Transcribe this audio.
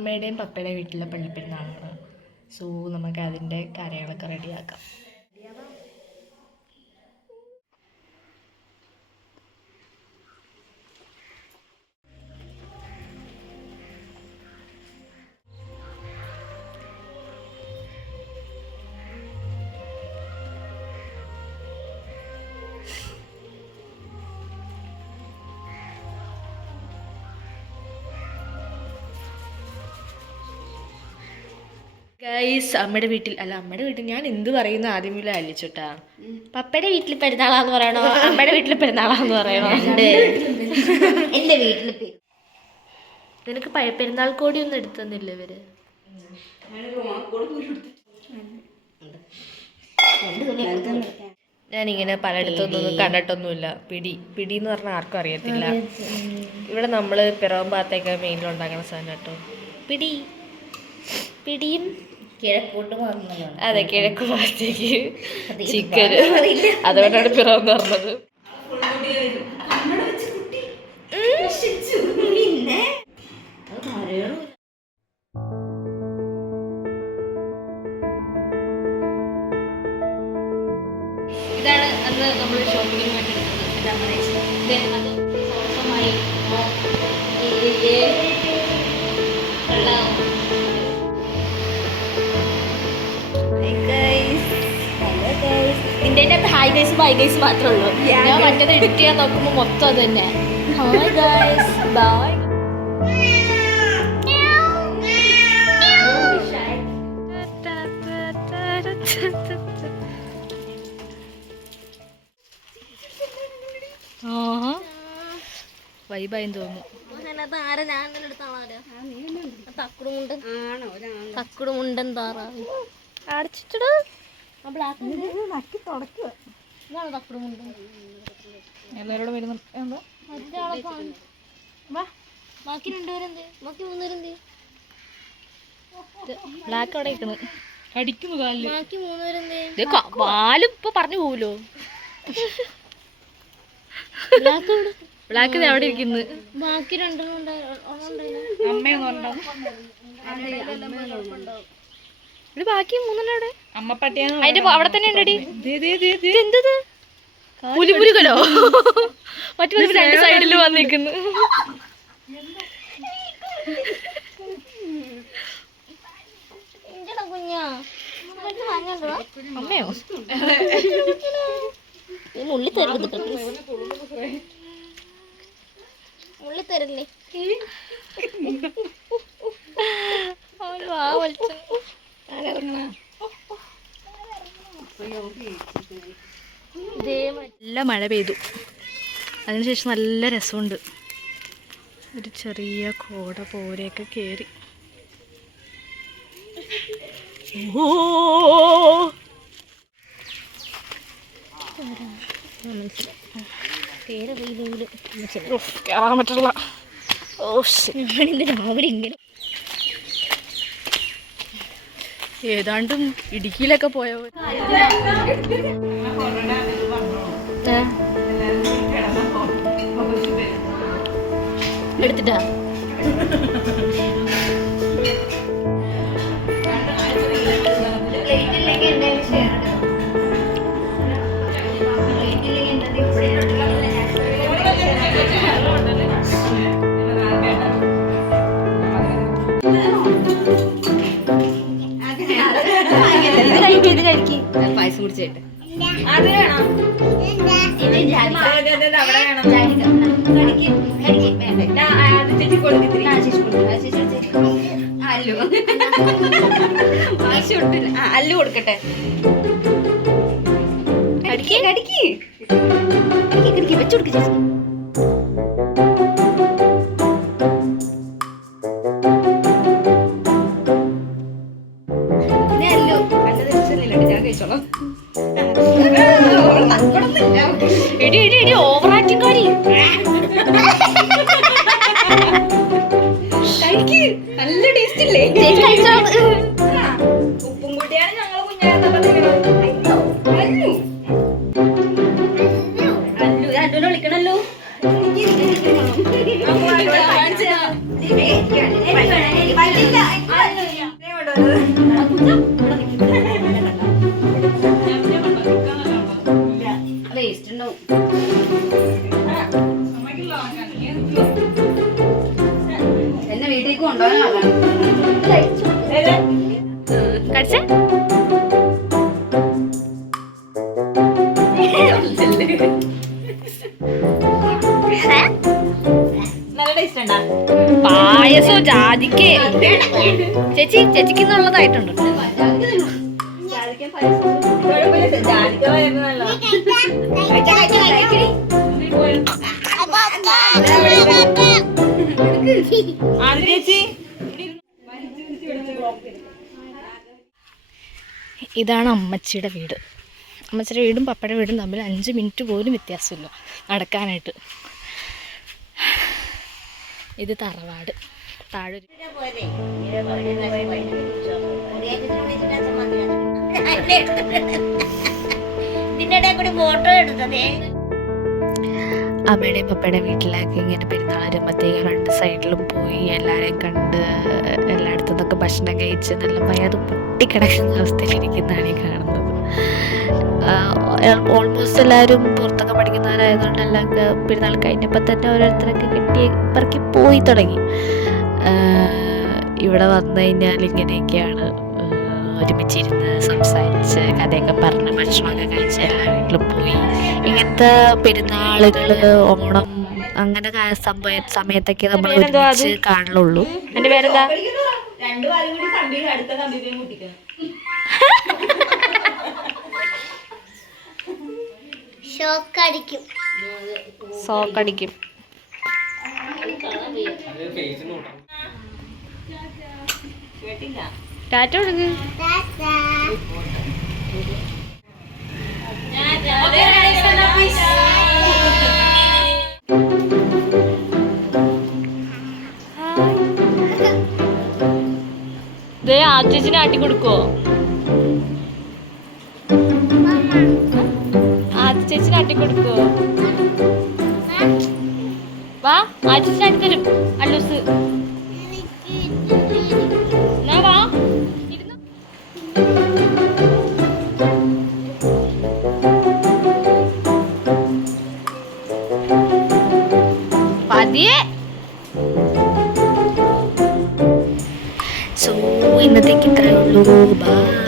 അമ്മയുടെയും പപ്പയുടെയും വീട്ടിലെ പള്ളിപ്പെരുന്നാളാണ് സോ നമുക്ക് അതിന്റെ കാര്യങ്ങളൊക്കെ റെഡിയാക്കാം ഗൈസ് അമ്മയുടെ വീട്ടിൽ അല്ല അമ്മയുടെ വീട്ടിൽ ഞാൻ എന്ത് പറയുന്നു ആദ്യമേ അലിച്ചോട്ടാ പപ്പയുടെ വീട്ടിൽ പെരുന്നാളാന്ന് പറയണോ? അമ്മയുടെ വീട്ടിൽ പെരുന്നാളാന്ന് പറയണോ? എന്റെ വീട്ടിൽ പേ- നിനക്ക് പെരുന്നാൾ കോടി ഒന്നും എടുത്തന്നില്ല ഇവർ. ഞാനിങ്ങനെ പലയിടത്തൊന്നും കണ്ടിട്ടൊന്നുമില്ല പിടി. പിടി. എന്ന് പറഞ്ഞാൽ ആർക്കും അറിയത്തില്ല. ഇവിടെ നമ്മൾ പിറവം ഭാഗത്തേക്ക് മെയിനിലുണ്ടാക്കുന്ന സാധനം കേട്ടോ. പിടി. പിടിയും കിഴക്കോട്ട് അതെ കിഴക്ക് ഭാഗത്തേക്ക് ചിക്കൻ അതുകൊണ്ടാണ് പിറവെന്ന് പറഞ്ഞത്. ഇതാണ് അന്ന് നമ്മൾ ഷോപ്പിങ്ങിന് വേണ്ടി എടുത്തത്. ഇതാ പറയുന്നത്. ദേ, അത് നിന്റെ hi hi guys bye guys മാത്രമേ ഉള്ളൂ. ഞാൻ മറ്റേത് എഡിറ്റ് ചെയ്യാൻ നോക്കുമ്പോൾ മൊത്തം അത് തന്നെ. ഹായ് ഗൈസ് ബൈ വൈബായി തോന്നുന്നു. തക്കുടുമുണ്ടൻ താറാവ്. അടച്ചിട്ടടാ. ഇതാണ് തക്കുടുമുണ്ടൻ എല്ലാവരോടും വരുന്നു എന്താ? മറ്റേ കാണും. ബാക്കി രണ്ടുപേരെന്തേ? ബാക്കി മൂന്നുപേരെന്തേ? ബ്ലാക്ക് അവിടെ കാലിൽ. ബാക്കി മൂന്നുപേരെന്തേ? കാലും ഇപ്പൊ പറഞ്ഞു പോവല്ലോ ബ്ലാക്ക്? ബ്ലാക്ക് അവിടെ ഇരിക്കുന്നു. ബാക്കി രണ്ടെണ്ണം അമ്മയൊന്നും ഇത് ബാക്കി മൂന്നെണ്ണം അവിടെ അതിന്റെ പ- അവിടെ തന്നെ ഉണ്ടടി. എന്തത് പുലിപുലികലോ മറ്റു രണ്ട് സൈഡിൽ വന്നിരിക്കുന്നു. അമ്മയോ? ഈ മുള്ളി തരരുത് ഉള്ളി തരല്ലേ? വാ വലിച്ചു നല്ല മഴ പെയ്തു. അതിനുശേഷം നല്ല രസമുണ്ട്. ഒരു ചെറിയ കോട പോലെയൊക്കെ കയറി ഓ! പേരറിയില്ലെങ്കിൽ കയറാൻ പറ്റില്ല ഓ. ഞാനിന്ന് രാവിലെ ഇങ്ങനെ ഏതാണ്ടും ഇടുക്കിയിലൊക്കെ പോയ? എടുത്തിട്ടാ അല്ലു. കൊടുക്കട്ടെ. കടിക്ക്. കടിക്ക് കടിക്ക്. വെച്ചു കൊടുക്കേ ചേച്ചി. എടി എടി എടി ഓവറാക്ടിങ് കാരി. നല്ല ടേസ്റ്റ് ഇല്ലേ? ഉപ്പും കൂട്ടിയാണ് ഞങ്ങൾ കുഞ്ഞായിരുന്നു വിളിക്കണല്ലോ. കാണിച്ചാ വേസ്റ്റ് ഉണ്ടാവും. എന്നെ വീട്ടിലേക്ക് കൊണ്ടുപോകാൻ കടിച്ചേ? ടേസ്റ്റ് പായസോ ജാതിക്ക്. ചേച്ചി ചേച്ചിക്ക് ഇന്നുള്ളതായിട്ടുണ്ട്. ഇതാണ് അമ്മച്ചിയുടെ വീട്. അമ്മച്ചിയുടെ വീടും പപ്പയുടെ വീടും തമ്മിൽ അഞ്ച് മിനിറ്റ് പോലും വ്യത്യാസമില്ല നടക്കാനായിട്ട്. ഇത് തറവാട്. താഴെ ഒരു- എടുത്തതേ? അമ്മയുടെയും പപ്പയുടെയും വീട്ടിലേക്ക് ഇങ്ങനെ പെരുന്നാൾ വരുമ്പോഴത്തേക്ക് രണ്ട് സൈഡിലും പോയി എല്ലാവരെയും കണ്ട് എല്ലായിടത്തു നിന്നൊക്കെ ഭക്ഷണം കഴിച്ച് നല്ല വയറ് പൊട്ടിക്കിടക്കുന്ന അവസ്ഥയിലിരിക്കുന്നതാണ് ഈ കാണുന്നത്. ഓൾമോസ്റ്റ് എല്ലാവരും പുറത്തൊക്കെ പഠിക്കുന്നവരായതുകൊണ്ട് എല്ലാം പെരുന്നാൾ കഴിഞ്ഞപ്പോൾ തന്നെ ഓരോരുത്തരൊക്കെ കിട്ടി പറക്കി പോയി തുടങ്ങി. ഇവിടെ വന്നു കഴിഞ്ഞാൽ ഇങ്ങനെയൊക്കെയാണ് ഒരുമിച്ചിരുന്ന് സംസാരിച്ച് കഥയൊക്കെ പറഞ്ഞ് ഭക്ഷണമൊക്കെ കഴിച്ച് എല്ലാ വീട്ടിലും പോയി. ഇങ്ങനത്തെ പെരുന്നാളുകൾ ഓണം അങ്ങനെ സംഭവ സമയത്തൊക്കെ നമ്മൾ ഒരുമിച്ച് കാണലുള്ളൂ. എന്റെ പേരെന്താ? സോക്കടിക്കും കേട്ടില്ല. ടാറ്റ കൊടുക്ക്. ദേ ആ ചേച്ചിനെ ആട്ടി കൊടുക്കോ ആ ചേച്ചിനെ ആട്ടി കൊടുക്കോ വാ ആ ചേച്ചിനെ ആട്ടി തരും അല്ലൂസ് പതിയെ സോ ഇന്നത്തേക്ക് ഇത്രയേ ഉള്ളൂ ബൈ